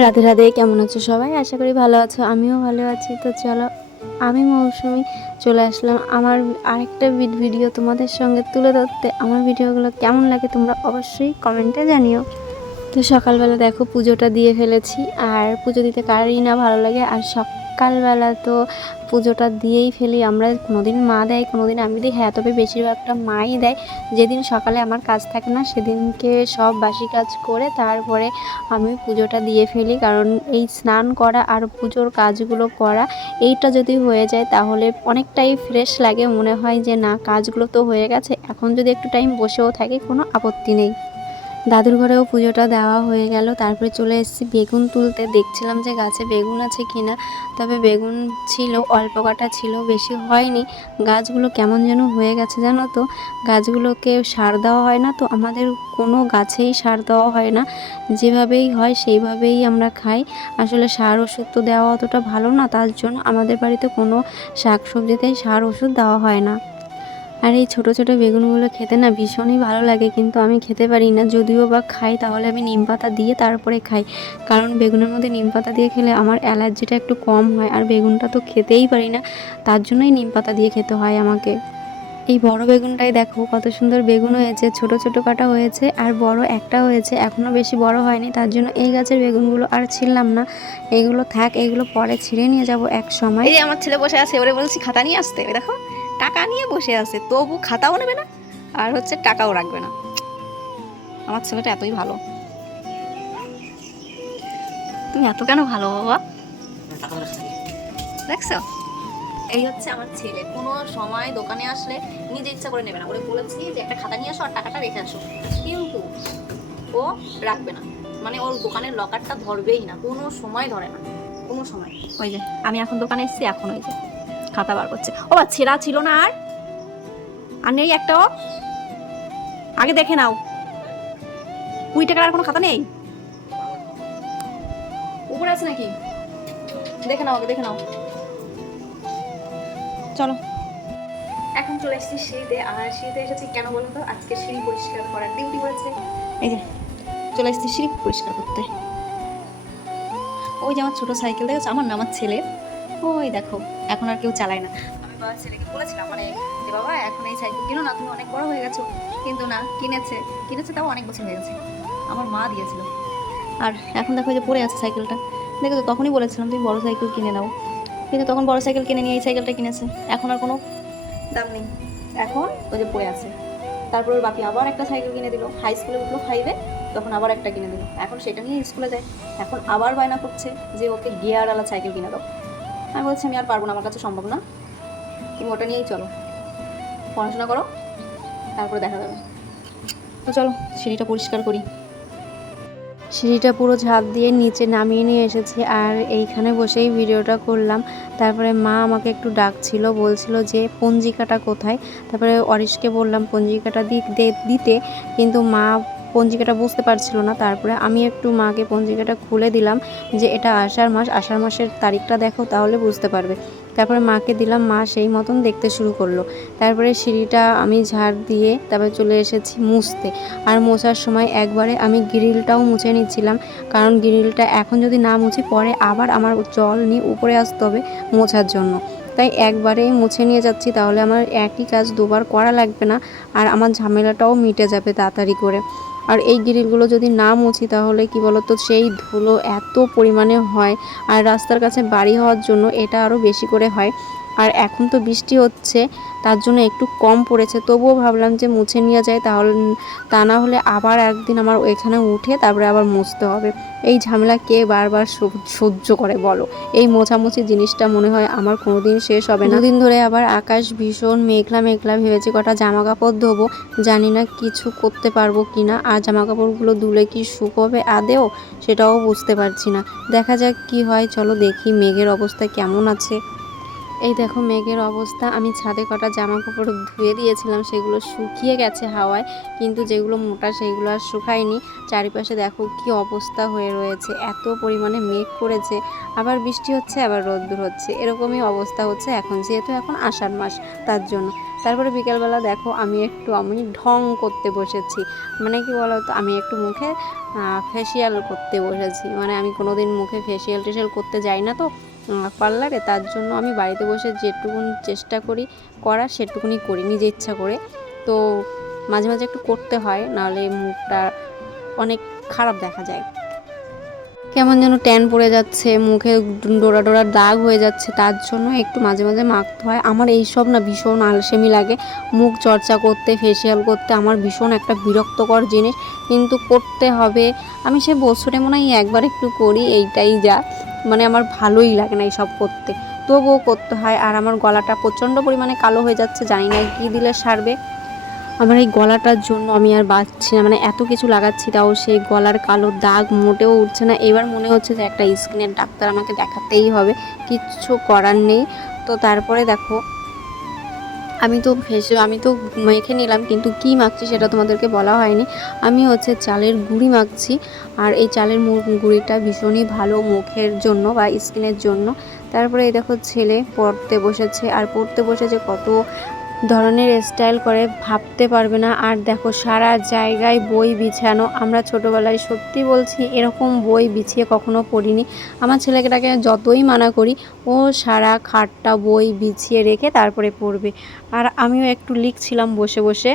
রাধে রাধে, কেমন আছো সবাই? আশা করি ভালো আছো, আমিও ভালো আছি। তো চলো, আমি মৌসুমি চলে আসলাম আমার আরেকটা ভিডিও তোমাদের সঙ্গে তুলে ধরতে। আমার ভিডিওগুলো কেমন লাগে তোমরা অবশ্যই কমেন্টে জানিও। তো সকালবেলা দেখো পুজোটা দিয়ে ফেলেছি, আর পুজো দিতে কারই না ভালো লাগে। আর সকালবেলা তো পুজোটা দিয়েই ফেলি আমরা। কোনোদিন মা দেয়, কোনোদিন আমি দিই। হ্যাঁ, তবে বেশিরভাগটা মাই দেয়। যেদিন সকালে আমার কাজ থাকে না সেদিনকে সব বাসি কাজ করে তারপরে আমি পুজোটা দিয়ে ফেলি। কারণ এই স্নান করা আর পুজোর কাজগুলো করা, এইটা যদি হয়ে যায় তাহলে অনেকটাই ফ্রেশ লাগে। মনে হয় যে না, কাজগুলো তো হয়ে গেছে, এখন যদি একটু টাইম বসেও থাকি কোনো আপত্তি নেই। দাদুর ঘরেও পুজোটা দেওয়া হয়ে গেল। তারপরে চলে এসেছি বেগুন তুলতে। দেখছিলাম যে গাছে বেগুন আছে কিনা। তবে বেগুন ছিল, অল্প কাটা ছিল, বেশি হয়নি। গাছগুলো কেমন যেন হয়ে গেছে জানো তো। গাছগুলোকে সার দেওয়া হয় না তো, আমাদের কোনো গাছেই সার দেওয়া হয় না। যেভাবেই হয় সেইভাবেই আমরা খাই। আসলে সার ওষুধ তো দেওয়া অতটা ভালো না, তার জন্য আমাদের বাড়িতে কোনো শাকসবজিতেই সার ওষুধ দেওয়া হয় না। আর এই ছোটো ছোটো বেগুনগুলো খেতে না ভীষণই ভালো লাগে, কিন্তু আমি খেতে পারি না। যদিও বা খাই তাহলে আমি নিম পাতা দিয়ে তারপরে খাই, কারণ বেগুনের মধ্যে নিম পাতা দিয়ে খেলে আমার অ্যালার্জিটা একটু কম হয়। আর বেগুনটা তো খেতেই পারি না, তার জন্যই নিম পাতা দিয়ে খেতে হয় আমাকে। এই বড় বেগুনটাই দেখো কত সুন্দর বেগুন হয়েছে, ছোট ছোট কাটা হয়েছে আর বড় একটা হয়েছে, এখনও বেশি বড় হয়নি। তার জন্য এই গাছের বেগুনগুলো আর ছিঁড়লাম না। এইগুলো থাক, এইগুলো পরে ছিঁড়ে নিয়ে যাব এক সময়। এই যে আমার ছেলে বসে আছে, ওরে বলছি খাতা নিয়ে আসতে, ওই দেখো টাকা নিয়ে বসে আছে, তবু খাতাও নেবে না আর টাকাও রাখবে না। আমার ছেলেটা এতই ভালো। তুমি এত কেন ভালো বাবা? দেখছো, এই আমার ছেলে। কোনো সময় দোকানে আসলে নিজে ইচ্ছা করে নেবে না। ওরে বলেছি যে একটা খাতা নিয়ে আসো আর টাকাটা রেখে আসো, কিন্তু ও রাখবে না। মানে ওর দোকানের লকারটা ধরবেই না, কোনো সময় ধরে না, কোনো সময়। ওই যে আমি এখন দোকানে এসেছি, এখন ওই যে খাতা বার করছে। ও ছেঁড়া ছিল না আর আর নেই একটাও? আগে দেখে নাও, 20 টাকার আর কোনো খাতা নেই উপরে আছে নাকি? দেখে নাও, আগে দেখে নাও। চলো, এখন চলে এসেছি সিঁড়িতে। আর সিঁড়িতে এসেছি কেন বলো তো? আজকে সিঁড়ি পরিষ্কার করার ডিউটি পড়েছে। এই যে চলে এসেছি সিঁড়ি পরিষ্কার করতে। ওই যে আমার ছোট সাইকেল দেখেছো, আমার না আমার ছেলে, ওই দেখো এখন আর কেউ চালায় না। আমি বাবার ছেলেকে বলেছিলাম মানে যে বাবা এখন এই সাইকেল কিনো না, তুমি অনেক বড় হয়ে গেছো। কিন্তু না, কিনেছে তাও অনেক বছর হয়ে গেছে, আমার মা দিয়েছিল। আর এখন দেখো যে পড়ে আছে সাইকেলটা। দেখো তো, তখনই বলেছিলাম তুমি বড় সাইকেল কিনে নাও, কিন্তু তখন বড় সাইকেল কিনে নিয়ে এই সাইকেলটা কিনেছে। এখন আর কোনো দাম নেই, এখন ওই যে পড়ে আছে। তারপর ওর বাপি আবার একটা সাইকেল কিনে দিল, হাই স্কুলে উঠলো 5-এ, তখন আবার একটা কিনে দিল। এখন সেটা নিয়ে স্কুলে যায়। এখন আবার বায়না করছে যে ওকে গিয়ারওয়ালা সাইকেল কিনে দাও। আমি বলছি আমি আর পারবো না, আমার কাছে সম্ভব না, তুমি ওটা নিয়েই চলো, পড়াশোনা করো, তারপরে দেখা যাবে। তো চলো সিঁড়িটা পরিষ্কার করি। সিঁড়িটা পুরো ঝাঁপ দিয়ে নিচে নামিয়ে নিয়ে এসেছি, আর এইখানে বসেই ভিডিওটা করলাম। তারপরে মা আমাকে একটু ডাকছিল, বলছিল যে পঞ্জিকাটা কোথায়। তারপরে অরিশকে বললাম পঞ্জিকাটা দিতে, কিন্তু মা পঞ্জিকাটা বুঝতে পারছিল না। তারপরে আমি একটু মাকে পঞ্জিকাটা খুলে দিলাম যে এটা আষাঢ় মাস, আষাঢ় মাসের তারিখটা দেখো তাহলে বুঝতে পারবে। তারপরে মাকে দিলাম, মা সেই মতন দেখতে শুরু করলো। তারপরে সিঁড়িটা আমি ঝাড় দিয়ে তারপরে চলে এসেছি মুছতে। আর মোছার সময় একবারে আমি গ্রিলটাও মুছে নিচ্ছিলাম, কারণ গ্রিলটা এখন যদি না মুছি পরে আবার আমার জল নিয়ে উপরে আসতে হবে মোছার জন্য। তাই একবারেই মুছে নিয়ে যাচ্ছি, তাহলে আমার একই কাজ দুবার করা লাগবে না, আর আমার ঝামেলাটাও মিটে যাবে তাড়াতাড়ি করে। আর এই গ্রিলগুলো যদি না মুছি তাহলে কি বলতো, সেই ধুলো এত পরিমাণে হয়, আর রাস্তার কাছে বাড়ি হওয়ার জন্য এটা আরও বেশি করে হয়। আর এখন তো বৃষ্টি হচ্ছে, তার জন্য একটু কম পড়েছে, তবুও ভাবলাম যে মুছে নিয়ে যায়, তাহলে তা না হলে আবার একদিন আমার এখানে উঠে তারপরে আবার মুছতে হবে। এই ঝামেলা কে বারবার সহ্য করে বলো? এই মোছামুছি জিনিসটা মনে হয় আমার কোনোদিন শেষ হবে না। দুদিন ধরে আবার আকাশ ভীষণ মেঘলা মেঘলা, ভেবেছি কটা জামা কাপড় ধোবো, জানি না কিছু করতে পারবো কি না। আর জামা কাপড়গুলো ধুলে কি শুকোবে আদেও, সেটাও বুঝতে পারছি না। দেখা যাক কি হয়, চলো দেখি মেঘের অবস্থা কেমন আছে। এই দেখো মেঘের অবস্থা। আমি ছাদে কটা জামা কাপড় ধুয়ে দিয়েছিলাম, সেগুলো শুকিয়ে গেছে হাওয়ায়, কিন্তু যেগুলো মোটা সেইগুলো আর শুকায়নি। চারিপাশে দেখো কি অবস্থা হয়ে রয়েছে, এত পরিমাণে মেঘ করেছে, আবার বৃষ্টি হচ্ছে আবার রোদ্দুর হচ্ছে, এরকমই অবস্থা হচ্ছে এখন, যেহেতু এখন আষাঢ় মাস তার জন্য। তারপরে বিকেলবেলা দেখো আমি ঢং করতে বসেছি, মানে কি বলো তো, আমি একটু মুখে ফেসিয়াল করতে বসেছি। মানে আমি কোনোদিন মুখে ফেসিয়াল টেসিয়াল করতে যাই না তো পার্লারে, তার জন্য আমি বাড়িতে বসে যেটুকুন চেষ্টা করি করার সেটুকুনি করি নিজে ইচ্ছা করে। তো মাঝে মাঝে একটু করতে হয়, নাহলে মুখটা অনেক খারাপ দেখা যায়, কেমন যেন ট্যান পড়ে যাচ্ছে, মুখে ডোরা ডোরা দাগ হয়ে যাচ্ছে, তার জন্য একটু মাঝে মাঝে মাখতে হয়। আমার এইসব না ভীষণ আলসেমি লাগে, মুখ চর্চা করতে, ফেসিয়াল করতে আমার ভীষণ একটা বিরক্তকর জিনিস, কিন্তু করতে হবে। আমি সে বছরে মনে হয় একবার একটু করি, এইটাই যা, মানে আমার ভালোই লাগে না এইসব করতে, তবুও করতে হয়। আর আমার গলাটা প্রচণ্ড পরিমাণে কালো হয়ে যাচ্ছে, জানি না কী দিলে সারবে। আমার এই গলাটার জন্য আমি আর বাঁচছি না, মানে এত কিছু লাগাচ্ছি তাও সেই গলার কালো দাগ মোটেও উঠছে না। এবার মনে হচ্ছে যে একটা স্কিনের ডাক্তার আমাকে দেখাতেই হবে, কিচ্ছু করার নেই। তো তারপরে দেখো আমি তো মেখে নিলাম, কিন্তু কি মাখছি সেটা তোমাদেরকে বলা হয়নি। আমি চালের গুঁড়ি মাখছি, আর এই চালের গুঁড়িটা ভীষণই ভালো মুখের জন্য বা স্কিনের জন্য। তারপরে এই দেখো ছেলে পড়তে বসেছে, আর পড়তে বসেছে কত ধরনের স্টাইল করে ভাবতে পারবে না। আর দেখো সারা জায়গায় বই বিছানো, আমরা ছোটোবেলায় সত্যি বলছি এরকম বই বিছিয়ে কখনো পড়িনি। আমার ছেলেটাকে যতই মানা করি, ও সারা খাটটা বই বিছিয়ে রেখে তারপরে পড়বে। আর আমিও একটু লিখছিলাম বসে বসে।